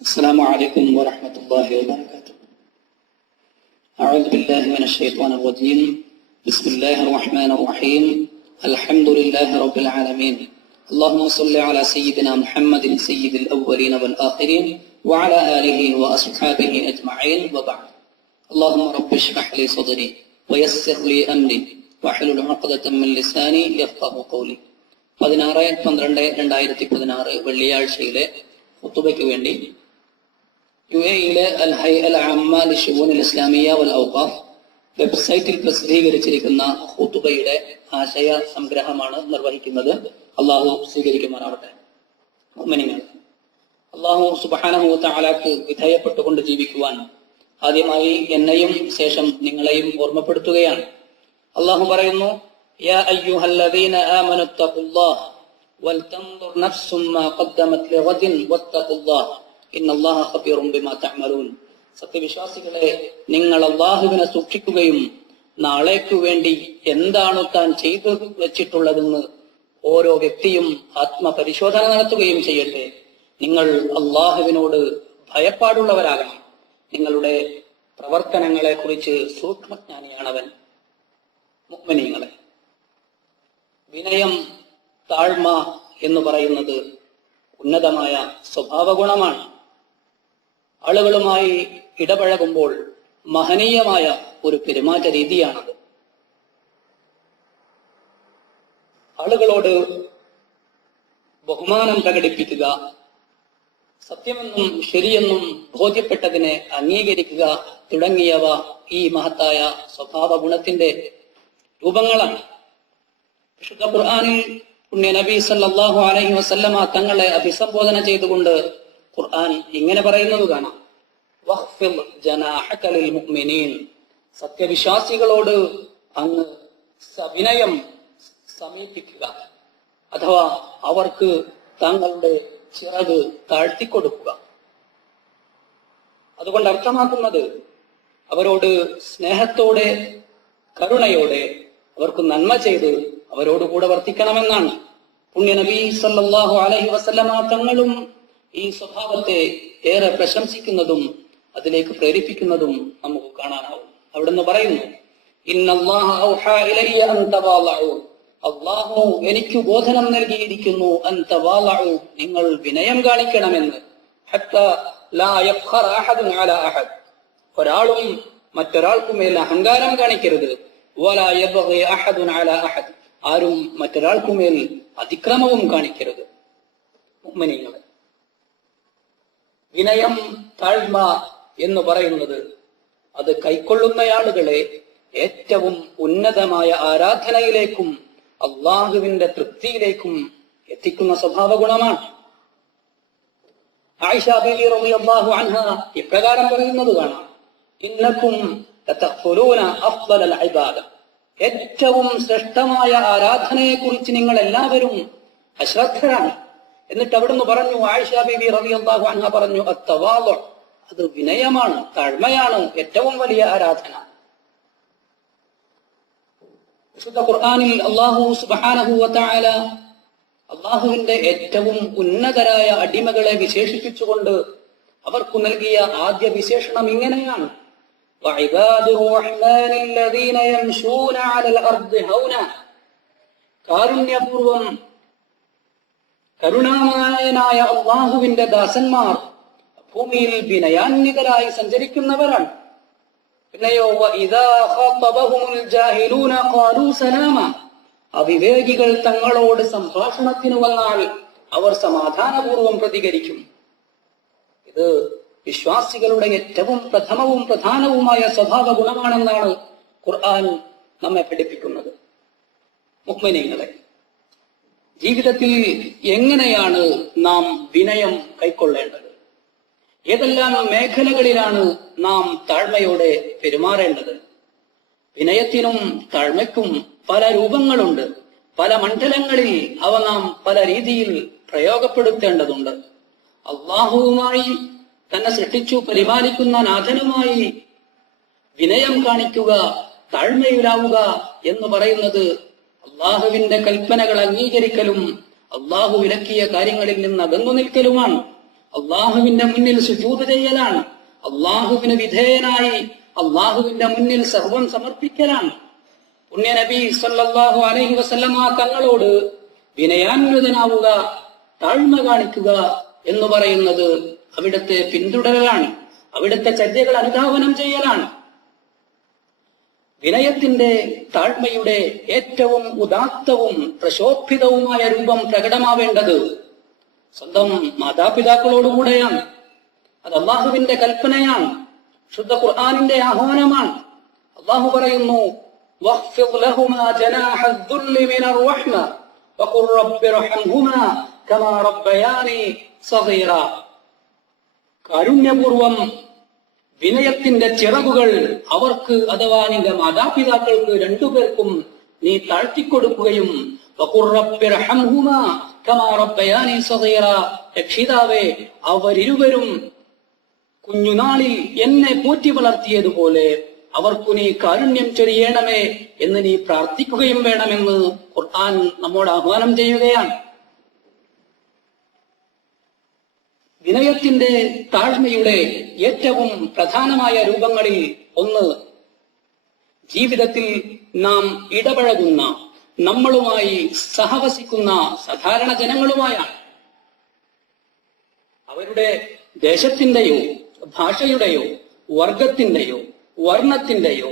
السلام عليكم ورحمة الله وبركاته. أعوذ بالله من الشيطان الرجيم. بسم الله الرحمن الرحيم. الحمد لله رب العالمين. اللهم صل على سيدنا محمد سيد الأولين والآخرين وعلى آله وأصحابه أجمعين وبعد. اللهم رب اشرح لي صدري ويسر لي أمري واحلل عقدة من لساني يفقه قولي. 16-12-2016 വെള്ളിയാഴ്ചയിലെ ഖുതുബയ്ക്ക് വേണ്ടി യുഎഇയിലെ അൽ ഹൈഅ അൽ അമ്മ ലിശുഊൻ അൽ ഇസ്ലാമിയ്യ വൽ ഔഖാഫ് വെബ്സൈറ്റിൽ പ്രസിദ്ധീകരിച്ചിരിക്കുന്ന ഖുതുബയുടെ ആശയ സംഗ്രഹമാണ് നിർവഹിക്കുന്നത്. അള്ളാഹു സ്വീകരിക്കുമാറാവട്ടെ. മുഅ്മിനീങ്ങൾ, അള്ളാഹു സുബ്ഹാനഹു വ തആലക്ക് വിധേയപ്പെട്ടുകൊണ്ട് ജീവിക്കുവാൻ ആദ്യമായി എന്നെയും ശേഷം നിങ്ങളെയും ഓർമ്മപ്പെടുത്തുകയാണ്. അള്ളാഹു പറയുന്നു, യാ അയ്യുഹല്ലദീന ആമനു തഖുല്ലാഹ് വൽതൻദുർ നഫ്സും മാ ഖദ്ദമത് ലിഗദിൻ വത്തഖുല്ലാഹ് ഇന്നല്ലാഹ ഖബീറുൻ ബിമാ തഅമലൂൻ. സത്യവിശ്വാസികളെ, നിങ്ങൾ അല്ലാഹുവിനെ സൂക്ഷിക്കുകയും നാളേക്കു വേണ്ടി എന്താണ് താൻ ചെയ്തു വെച്ചിട്ടുള്ളതെന്ന് ഓരോ വ്യക്തിയും ആത്മപരിശോധന നടത്തുകയും ചെയ്യട്ടെ. നിങ്ങൾ അല്ലാഹുവിനോട് ഭയപ്പാടുള്ളവരാകണം. നിങ്ങളുടെ പ്രവർത്തനങ്ങളെ കുറിച്ച് സൂക്ഷ്മജ്ഞാനിയാണവൻ. മുഅ്മിനീങ്ങളെ, വിനയം, താഴ്മ എന്ന് പറയുന്നത് ഉന്നതമായ സ്വഭാവ ഗുണമാണ്. ആളുകളുമായി ഇടപഴകുമ്പോൾ മഹനീയമായ ഒരു പെരുമാറ്റ രീതിയാണത്. ആളുകളോട് ബഹുമാനം പ്രകടിപ്പിക്കുക, സത്യമെന്നും ശരിയെന്നും ബോധ്യപ്പെട്ടതിനെ അംഗീകരിക്കുക തുടങ്ങിയവ ഈ മഹത്തായ സ്വഭാവ ഗുണത്തിന്റെ രൂപങ്ങളാണ്. വിശുദ്ധ ഖുർആനിൽ പുണ്യ നബി സല്ലല്ലാഹു അലൈഹി വസല്ലമ തങ്ങളെ അഭിസംബോധന ചെയ്തുകൊണ്ട് ഖുർആൻ ഇങ്ങനെ പറയുന്നത് കാണാം, വഖ്ഫിദ് ജനാഹക ലിൽ മുഅ്മിനീൻ. സത്യവിശ്വാസികളോട് അങ്ങ് സവിനയം സമീപിക്കുക, അഥവാ അവർക്ക് തങ്ങളുടെ ചിറക് താഴ്ത്തിക്കൊടുക്കുക. അതുകൊണ്ട് അർത്ഥമാക്കുന്നത് അവരോട് സ്നേഹത്തോടെ, കരുണയോടെ, അവർക്ക് നന്മ ചെയ്ത് അവരോട് കൂടെ വർത്തിക്കണമെന്നാണ്. പുണ്യ നബി സല്ലല്ലാഹു അലൈഹി വസല്ലമ തങ്ങളും ഈ സ്വഭാവത്തെ ഏറെ പ്രശംസിക്കുന്നതും അതിലേക്ക് പ്രേരിപ്പിക്കുന്നതും നമുക്ക് കാണാനാവും. അവിടുന്ന് പറയുന്നു, ഇന്നല്ലാഹ ഔഹാ ഇലയ്യ അൻ തവാളഉ. അല്ലാഹു എനിക്ക് ബോധനം നൽകിയിരിക്കുന്നു, അൻ തവാളഉ, നിങ്ങൾ വിനയം കാണിക്കണമെന്ന്. ഹത്താ ലാ യഫ്ഖറ അഹദുൻ അലാ അഹദ്, ഒരാളും മറ്റൊരാൾക്കുമേൽ അഹങ്കാരം കാണിക്കരുത്. വലാ യബ്ഗി അഹദുൻ അലാ അഹദ്, ആരും മറ്റൊരാൾക്കുമേൽ അതിക്രമവും കാണിക്കരുത്. മുഅ്മിനീങ്ങളെ, വിനയം, താഴ്മ എന്ന് പറയുന്നത് അത് കൈക്കൊള്ളുന്നയാളുകളെ ഏറ്റവും ഉന്നതമായ ആരാധനയിലേക്കും അള്ളാഹുവിന്റെ തൃപ്തിയിലേക്കും എത്തിക്കുന്ന സ്വഭാവ ഗുണമാണ്. ആയിഷ ബീവി റളിയല്ലാഹു അൻഹ ഇപ്രകാരം പറയുന്നത് കാണാം, ഇന്നകും തതഖുലൂന അഫ്ളൽ ഇബാദ, ഏറ്റവും ശ്രേഷ്ഠമായ ആരാധനയെ കുറിച്ച് നിങ്ങൾ എല്ലാവരും അശ്രദ്ധരാണ്. എന്നിട്ട് അവിടുന്ന് പറഞ്ഞു, ആയിഷ ബീവി റളിയല്ലാഹു അൻഹ പറഞ്ഞു, അത്തവാളു, അത് വിനയമാണ്, താഴ്മയാണ് ഏറ്റവും വലിയ ആരാധന. വിശുദ്ധ ഖുർആനിൽ അല്ലാഹു സുബ്ഹാനഹു വ തആല അല്ലാഹുവിന്റെ ഏറ്റവും ഉന്നതരായ അടിമകളെ വിശേഷിപ്പിച്ചുകൊണ്ട് അവർക്ക് നൽകിയ ആദ്യ വിശേഷണം ഇങ്ങനെയാണ്, വഇബാദുർ റഹ്മാനിൽ ലദീന യംശൂന അലൽ അർദി ഹൗന. കാരുണ്യപൂർവം കരുണാമയനായ അല്ലാഹുവിന്റെ ദാസന്മാർ ഭൂമിയിൽ വിനയാന്വിതരായി സഞ്ചരിക്കുന്നവരാണ്. പിന്നെയോ വഇദാ ഖാതബഹുമുൽ ജാഹിലൂന ഖാലൂ സലാമ, അവിവേകികൾ തങ്ങളോട് സംഭാഷണത്തിന് വന്നാൽ അവർ സമാധാനപൂർവം പ്രതികരിക്കും. ഇത് വിശ്വാസികളുടെ ഏറ്റവും പ്രഥമവും പ്രധാനവുമായ സ്വഭാവ ഗുണമാണെന്നാണ് ഖുർആൻ നമ്മെ പഠിപ്പിക്കുന്നത്. മുഅ്മിനീങ്ങളെ, ജീവിതത്തിൽ എങ്ങനെയാണ് നാം വിനയം കൈക്കൊള്ളേണ്ടത്? ഏതെല്ലാം മേഖലകളിലാണ് നാം താഴ്മയോടെ പെരുമാറേണ്ടത്? വിനയത്തിനും താഴ്മയ്ക്കും പല രൂപങ്ങളുണ്ട്. പല മണ്ഡലങ്ങളിൽ അവ നാം പല രീതിയിൽ പ്രയോഗപ്പെടുത്തേണ്ടതുണ്ട്. അല്ലാഹുവുമായി, തന്നെ സൃഷ്ടിച്ചു പരിപാലിക്കുന്ന നാഥനുമായി വിനയം കാണിക്കുക, താഴ്മയിലാവുക എന്ന് പറയുന്നത് അള്ളാഹുവിന്റെ കൽപ്പനകൾ അംഗീകരിക്കലും അള്ളാഹു വിലക്കിയ കാര്യങ്ങളിൽ നിന്ന് അകന്നു നിൽക്കലുമാണ്. അള്ളാഹുവിന്റെ മുന്നിൽ സുജൂദ് ചെയ്യലാണ്, അള്ളാഹുവിന് വിധേയനായി അള്ളാഹുവിന്റെ മുന്നിൽ സർവം സമർപ്പിക്കലാണ്. പുണ്യ നബി സല്ലല്ലാഹു അലൈഹി വസല്ലമ തങ്ങളോട് വിനയാന്വിതനാവുക, താഴ്മ കാണിക്കുക എന്ന് പറയുന്നത് അവിടുത്തെ പിന്തുടരലാണ്, അവിടുത്തെ ചര്യകൾ അനുധാവനം ചെയ്യലാണ്. വിനയത്തിന്റെ, താഴ്മയുടെ ഏറ്റവും ഉദാത്തവും പ്രശോഭിതവുമായ രൂപം പ്രകടമാവേണ്ടത് സ്വന്തം മാതാപിതാക്കളോടുകൂടെയാണ്. അത് അള്ളാഹുവിന്റെ കൽപ്പനയാണ്, ശുദ്ധ ഖുർആനിന്റെ ആഹ്വാനമാണ്. അള്ളാഹു പറയുന്നു, വഖ്ഫിദ് ലഹുമാ ജനാഹ അദ്ദുല്ലി മിനർ റഹ്മ വഖുർ റബ്ബിർഹംഹുമാ കമാ റബ്ബയാനി സഗീറ. കാരുണ്യപൂർവം വിനയത്തിന്റെ ചിറകുകൾ അവർക്ക്, അഥവാ നിന്റെ മാതാപിതാക്കൾക്ക് രണ്ടുപേർക്കും നീ താഴ്ത്തിക്കൊടുക്കുകയും വഖുർ റബ്ബിർഹംഹുമാ കമാ റബ്ബയാനി സഗീറ, രക്ഷിതാവേ അവരിരുവരും കുഞ്ഞുനാളിൽ എന്നെ പോറ്റി വളർത്തിയതുപോലെ അവർക്കു നീ കാരുണ്യം ചൊരിയണമേ എന്ന് നീ പ്രാർത്ഥിക്കുകയും വേണമെന്ന് ഖുർആൻ നമ്മോട് ആഹ്വാനം ചെയ്യുകയാണ്. വിനയത്തിന്റെ, താഴ്മയുടെ ഏറ്റവും പ്രധാനമായ രൂപങ്ങളിൽ ഒന്ന് ജീവിതത്തിൽ നാം ഇടപഴകുന്ന, നമ്മളുമായി സഹവസിക്കുന്ന സാധാരണ ജനങ്ങളുമായാണ്. അവരുടെ ദേശത്തിന്റെയോ ഭാഷയുടെയോ വർഗത്തിന്റെയോ വർണ്ണത്തിന്റെയോ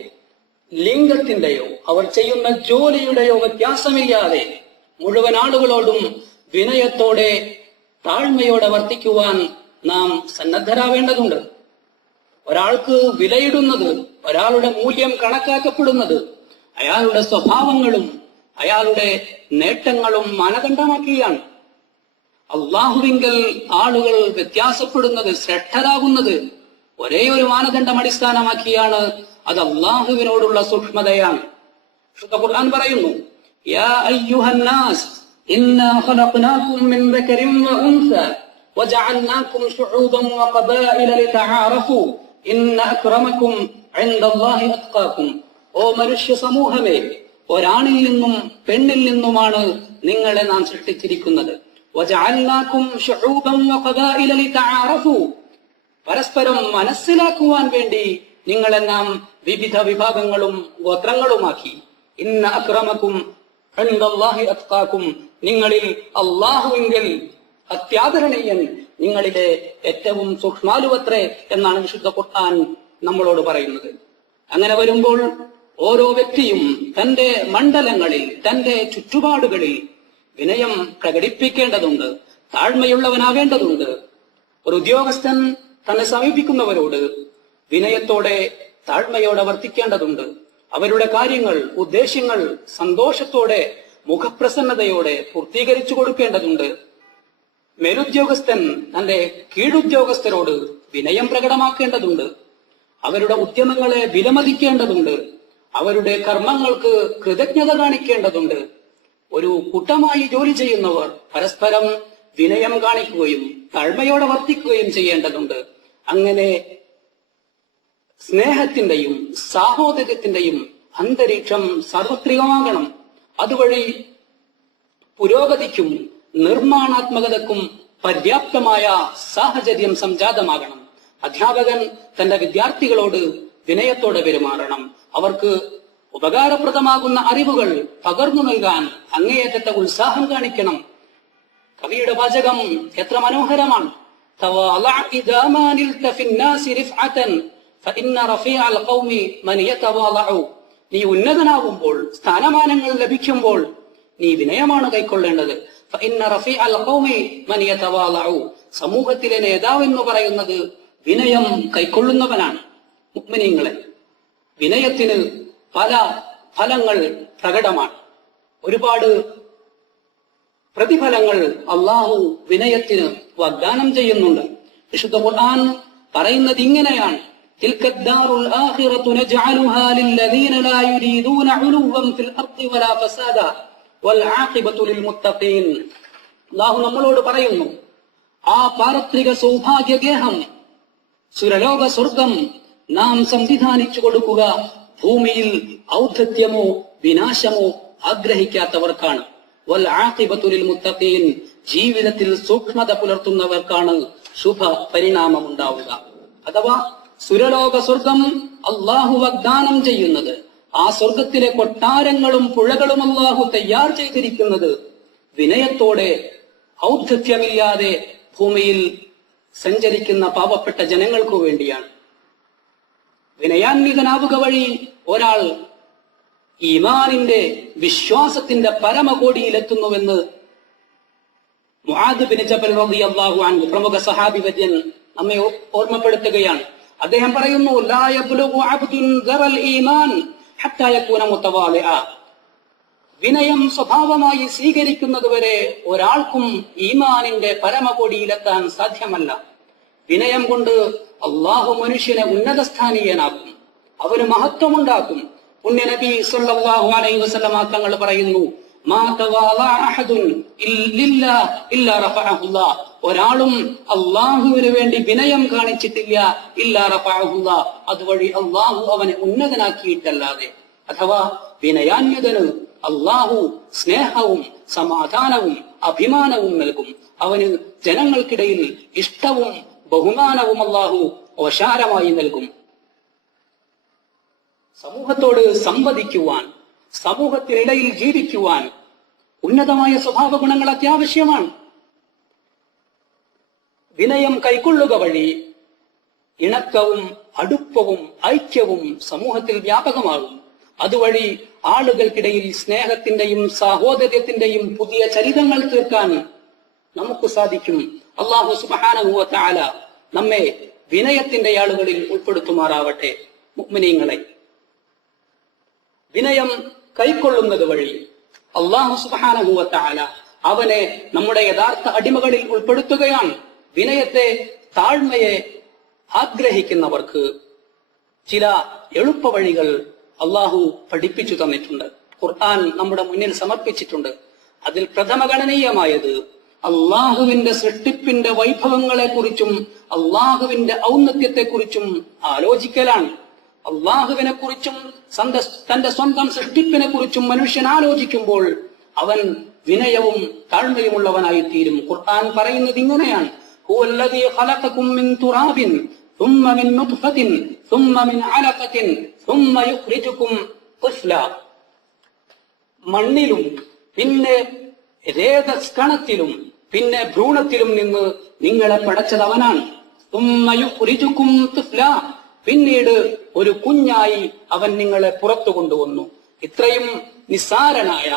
ലിംഗത്തിന്റെയോ അവർ ചെയ്യുന്ന ജോലിയുടെയോ വ്യത്യാസമില്ലാതെ മുഴുവൻ ആളുകളോടും വിനയത്തോടെ, താഴ്മയോടെ വർത്തിക്കുവാൻ നാം സന്നദ്ധരാവേണ്ടതുണ്ട്. ഒരാൾക്ക് വിലയിടുന്നത്, ഒരാളുടെ മൂല്യം കണക്കാക്കപ്പെടുന്നത് അയാളുടെ സ്വഭാവങ്ങളും അയാളുടെ നേട്ടങ്ങളും മാനദണ്ഡമാക്കിയാണ്. അള്ളാഹുവിങ്കൽ ആളുകൾ വ്യത്യാസപ്പെടുന്നത്, ശ്രേഷ്ഠരാകുന്നത് ഒരേ ഒരു മാനദണ്ഡം അടിസ്ഥാനമാക്കിയാണ്. അത് അള്ളാഹുവിനോടുള്ള സൂക്ഷ്മതയാണ്. വിശുദ്ധ ഖുർആൻ പറയുന്നു, യാ അയ്യുഹന്നാസ് ഇന്നാ ഖലഖ്നാകും മിൻ ദക്കരിൻ വഉൻസ വജഅൽനാകും ശുഊബൻ വഖബാഇല ലിതആറഫു ഇന്ന അക്രമകും ഇൻദല്ലാഹി അത്ഖാകും. ഓ മനുഷ്യ സമൂഹമേ, ഒരാണിൽ നിന്നും പെണ്ണിൽ നിന്നുമാണ് നിങ്ങളെ നാം സൃഷ്ടിച്ചിരിക്കുന്നത്. വജഅൽനാകും ശുഊബൻ വഖബാഇല ലിതആറഫു, പരസ്പരം മനസ്സിലാക്കുവാൻ വേണ്ടി നിങ്ങളെ നാം വിവിധ വിഭാഗങ്ങളും ഗോത്രങ്ങളുമാക്കി. ഇന്ന അക്രമകും ഇൻദല്ലാഹി അത്ഖാകും, നിങ്ങളിൽ അല്ലാഹുവിങ്കൽ അത്യാദരണീയൻ നിങ്ങളിലെ ഏറ്റവും സൂക്ഷ്മാലുവത്രേ എന്നാണ് വിശുദ്ധ ഖുർആൻ നമ്മളോട് പറയുന്നത്. അങ്ങനെ വരുമ്പോൾ ഓരോ വ്യക്തിയും തന്റെ മണ്ഡലങ്ങളിൽ, തന്റെ ചുറ്റുപാടുകളിൽ വിനയം പ്രകടിപ്പിക്കേണ്ടതുണ്ട്, താഴ്മയുള്ളവനാവേണ്ടതുണ്ട്. ഒരു ഉദ്യോഗസ്ഥൻ തന്നെ സമീപിക്കുന്നവരോട് വിനയത്തോടെ, താഴ്മയോടെ വർത്തിക്കേണ്ടതുണ്ട്. അവരുടെ കാര്യങ്ങൾ, ഉദ്ദേശ്യങ്ങൾ സന്തോഷത്തോടെ, മുഖപ്രസന്നതയോടെ പൂർത്തീകരിച്ചു കൊടുക്കേണ്ടതുണ്ട്. മേലുദ്യോഗസ്ഥൻ തന്റെ കീഴുദ്യോഗസ്ഥരോട് വിനയം പ്രകടമാക്കേണ്ടതുണ്ട്. അവരുടെ ഉദ്യമങ്ങളെ വിലമതിക്കേണ്ടതുണ്ട്. അവരുടെ കർമ്മങ്ങൾക്ക് കൃതജ്ഞത കാണിക്കേണ്ടതുണ്ട്. ഒരു കൂട്ടമായി ജോലി ചെയ്യുന്നവർ പരസ്പരം വിനയം കാണിക്കുകയും താഴ്മയോടെ വർത്തിക്കുകയും ചെയ്യേണ്ടതുണ്ട്. അങ്ങനെ സ്നേഹത്തിന്റെയും സാഹോദര്യത്തിന്റെയും അന്തരീക്ഷം സാർവത്രികമാകണം. അതുവഴി പുരോഗതിക്കും നിർമ്മാണാത്മകതക്കും പര്യാപ്തമായ സാഹചര്യം സംജാതമാകണം. അധ്യാപകൻ തന്റെ വിദ്യാർത്ഥികളോട് വിനയത്തോടെ പെരുമാറണം. അവർക്ക് ഉപകാരപ്രദമാകുന്ന അറിവുകൾ പകർന്നു നൽകാൻ അങ്ങേയറ്റത്തെ ഉത്സാഹം കാണിക്കണം. കവിയുടെ വാചകം എത്ര മനോഹരമാണ്. നീ ഉന്നതനാവുമ്പോൾ, സ്ഥാനമാനങ്ങൾ ലഭിക്കുമ്പോൾ നീ വിനയമാണ് കൈക്കൊള്ളേണ്ടത്. സമൂഹത്തിലെ നേതാവ് എന്ന് പറയുന്നത് വിനയം കൈക്കൊള്ളുന്നവനാണ്. മുഅ്മിനീങ്ങളെ, വിനയത്തിന് പല ഫലങ്ങൾ പ്രകടമാണ്. ഒരുപാട് പ്രതിഫലങ്ങൾ അള്ളാഹു വിനയത്തിന് വാഗ്ദാനം ചെയ്യുന്നുണ്ട്. വിശുദ്ധ ഖുർആൻ പറയുന്നത് ഇങ്ങനെയാണ്: തിൽക്കദ്ദാറുൽ ആഖിറതു നജ്അലുഹാ ലില്ലദീന ലാ യുരീദൂന ഉലുവൻ ഫിൽ അർദി വലാ ഫസാദ വൽ ആഖിബതു ലിൽ മുത്തഖീൻ. അള്ളാഹു നമ്മളോട് പറയുന്നു, ആ പാരത്രിക സൗഭാഗ്യഗേഹം, സുരലോക സ്വർഗം നാം സംവിധാനിച്ചു കൊടുക്കുക ഭൂമിയിൽ ഔദ്ധത്യമോ വിനാശമോ ആഗ്രഹിക്കാത്തവർക്കാണ്. വൽ ആഖിബതു ലിൽ മുത്തഖീൻ, ജീവിതത്തിൽ സൂക്ഷ്മത പുലർത്തുന്നവർക്കാണ് ശുഭ പരിണാമമുണ്ടാവുക. അഥവാ സുരലോക സ്വർഗം അള്ളാഹു വാഗ്ദാനം ചെയ്യുന്നത്, ആ സ്വർഗത്തിലെ കൊട്ടാരങ്ങളും പുഴകളും അള്ളാഹു തയ്യാർ ചെയ്തിരിക്കുന്നത് വിനയത്തോടെ ഔദ്ധത്യമില്ലാതെ ഭൂമിയിൽ സഞ്ചരിക്കുന്ന പാവപ്പെട്ട ജനങ്ങൾക്കു വേണ്ടിയാണ്. വിനയാന്വിതനാവുക വഴി ഒരാൾ ഈമാനിന്റെ വിശ്വാസത്തിന്റെ പരമകോടിയിലെത്തുന്നുവെന്ന് മുആദ് ബിൻ ജബൽ റളിയല്ലാഹു അൻഹു പ്രമുഖ സഹാബി വര്യൻ നമ്മെ ഓർമ്മപ്പെടുത്തുകയാണ്. അദ്ദേഹം പറയുന്നു, ലാ യബ്ലുഗു അബ്ദുൻ ദറൽ ഈമാൻ ഹത്താ യകൂന മുതവാലിഅ. വിനയം സ്വഭാവമായി സ്വീകരിക്കുന്നതുവരെ ഒരാൾക്കും ഈമാനിന്റെ പരമകോടിയിലെത്താൻ സാധ്യമല്ല. വിനയം കൊണ്ട് അള്ളാഹു മനുഷ്യനെ ഉന്നതസ്ഥാനീയനാക്കും, അവന് മഹത്വമുണ്ടാക്കും. പുണ്യ നബി സല്ലല്ലാഹു അലൈഹി വസല്ലം തങ്ങൾ പറയുന്നു, മാ തവാളഅ അഹദുൻ ലില്ലാഹി ഇല്ലാ റഫഅഹുല്ലാഹ്. ഒരാളും അള്ളാഹുവിന് വേണ്ടി വിനയം കാണിച്ചിട്ടില്ല, ഇല്ലാ റഫഅഹുല്ലാഹ്, അതുവഴി അള്ളാഹു അവനെ ഉന്നതനാക്കിയിട്ടല്ലാതെ. അഥവാ വിനയാന്വിതന് അള്ളാഹു സ്നേഹവും സമാധാനവും അഭിമാനവും നൽകും. അവന് ജനങ്ങൾക്കിടയിൽ ഇഷ്ടവും ബഹുമാനവും അള്ളാഹു ഓശാരമായി നൽകും. സമൂഹത്തോട് സംവദിക്കുവാൻ, സമൂഹത്തിനിടയിൽ ജീവിക്കുവാൻ ഉന്നതമായ സ്വഭാവ ഗുണങ്ങൾ അത്യാവശ്യമാണ്. വിനയം കൈക്കൊള്ളുക വഴി ഇണക്കവും അടുപ്പവും ഐക്യവും സമൂഹത്തിൽ വ്യാപകമാകും. അതുവഴി ആളുകൾക്കിടയിൽ സ്നേഹത്തിന്റെയും സാഹോദര്യത്തിന്റെയും പുതിയ ചരിതങ്ങൾ തീർക്കാൻ നമുക്ക് സാധിക്കും. അല്ലാഹു സുബ്ഹാനഹു വ തആല നമ്മെ വിനയത്തിന്റെ ആളുകളിൽ ഉൾപ്പെടുത്തുമാറാവട്ടെ. മുഅ്മിനീങ്ങളെ, വിനയം കൈക്കൊള്ളുന്നത് വഴി അല്ലാഹു സുബ്ഹാനഹു വ തആല അവനെ നമ്മുടെ യഥാർത്ഥ അടിമകളിൽ ഉൾപ്പെടുത്തുകയാണ്. വിനയത്തെ, താഴ്മയെ ആഗ്രഹിക്കുന്നവർക്ക് ചില എളുപ്പ വഴികൾ അള്ളാഹു പഠിപ്പിച്ചു തന്നിട്ടുണ്ട്, ഖുർആൻ നമ്മുടെ മുന്നിൽ സമർപ്പിച്ചിട്ടുണ്ട്. അതിൽ പ്രഥമഗണനീയമായത് അള്ളാഹുവിന്റെ സൃഷ്ടിപ്പിന്റെ വൈഭവങ്ങളെ കുറിച്ചും അള്ളാഹുവിന്റെ ഔന്നത്യത്തെക്കുറിച്ചും ആലോചിക്കലാണ്. അള്ളാഹുവിനെ കുറിച്ചും തന്റെ സ്വന്തം സൃഷ്ടിപ്പിനെ കുറിച്ചും മനുഷ്യൻ ആലോചിക്കുമ്പോൾ അവൻ വിനയവും താഴ്മയുമുള്ളവനായി തീരും. ഖുർആൻ പറയുന്നത് ഇങ്ങനെയാണ്, ഹുവല്ലദീ ഖലഖകും മിൻ തുറാബിൻ ثم من نطفة ثم من علقة ثم يخرجكم طفلا. മണ്ണിലും പിന്നെ രേതസ്കണത്തിലും പിന്നെ ഭ്രൂണത്തിലും നിന്ന് നിങ്ങളെ പടച്ചത് അവനാണ്. ثم يخرجكم طفلا. പിന്നീട് ഒരു കുഞ്ഞായി അവൻ നിങ്ങളെ പുറത്തു കൊണ്ടുവന്നു. ഇത്രയും നിസ്സാരനായ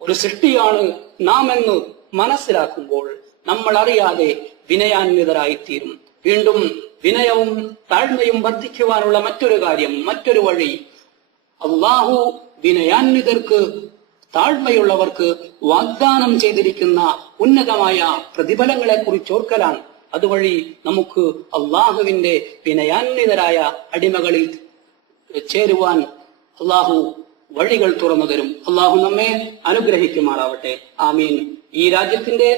ഒരു സൃഷ്ടിയാണ് നാം എന്ന് മനസ്സിലാക്കുമ്പോൾ നമ്മൾ അറിയാതെ വിനയാന്വിതരായിത്തീരും. വീണ്ടും വിനയവും താഴ്മയും വർദ്ധിക്കുവാനുള്ള മറ്റൊരു കാര്യം, മറ്റൊരു വഴി, അള്ളാഹു വിനയാന്വിതർക്ക്, താഴ്മയുള്ളവർക്ക് വാഗ്ദാനം ചെയ്തിരിക്കുന്ന ഉന്നതമായ പ്രതിഫലങ്ങളെ കുറിച്ച് ഓർക്കലാണ്. അതുവഴി നമുക്ക് അള്ളാഹുവിന്റെ വിനയാന്വിതരായ അടിമകളിൽ ചേരുവാൻ അള്ളാഹു വഴികൾ തുറന്നു തരും. അള്ളാഹു നമ്മെ അനുഗ്രഹിക്കുമാറാവട്ടെ. ആമീൻ. ഈ രാജ്യത്തിന്റെ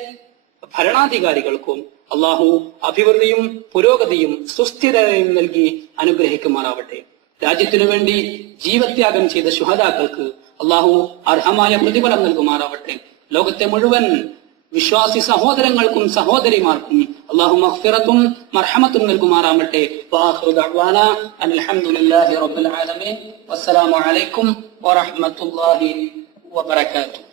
ഭരണാധികാരികൾക്കും അള്ളാഹു അഭിവൃദ്ധിയും പുരോഗതിയും സുസ്ഥിരതയും നൽകി അനുഗ്രഹിക്കുമാറാവട്ടെ. രാജ്യത്തിനു വേണ്ടി ജീവത്യാഗം ചെയ്ത ശുഹദാക്കൾക്ക് അള്ളാഹു അർഹമായ പ്രതിഫലം നൽകുമാറാവട്ടെ. ലോകത്തെ മുഴുവൻ വിശ്വാസി സഹോദരങ്ങൾക്കും സഹോദരിമാർക്കും അള്ളാഹു മഗ്ഫിറത്തും മർഹമത്തും നൽകുമാറാവട്ടെ. വആഖിറു ദഅ്വാനാ അൽഹംദുലില്ലാഹി റബ്ബിൽ ആലമീൻ. വസ്സലാമു അലൈക്കും വറഹ്മത്തുള്ളാഹി വബറകാതുഹു.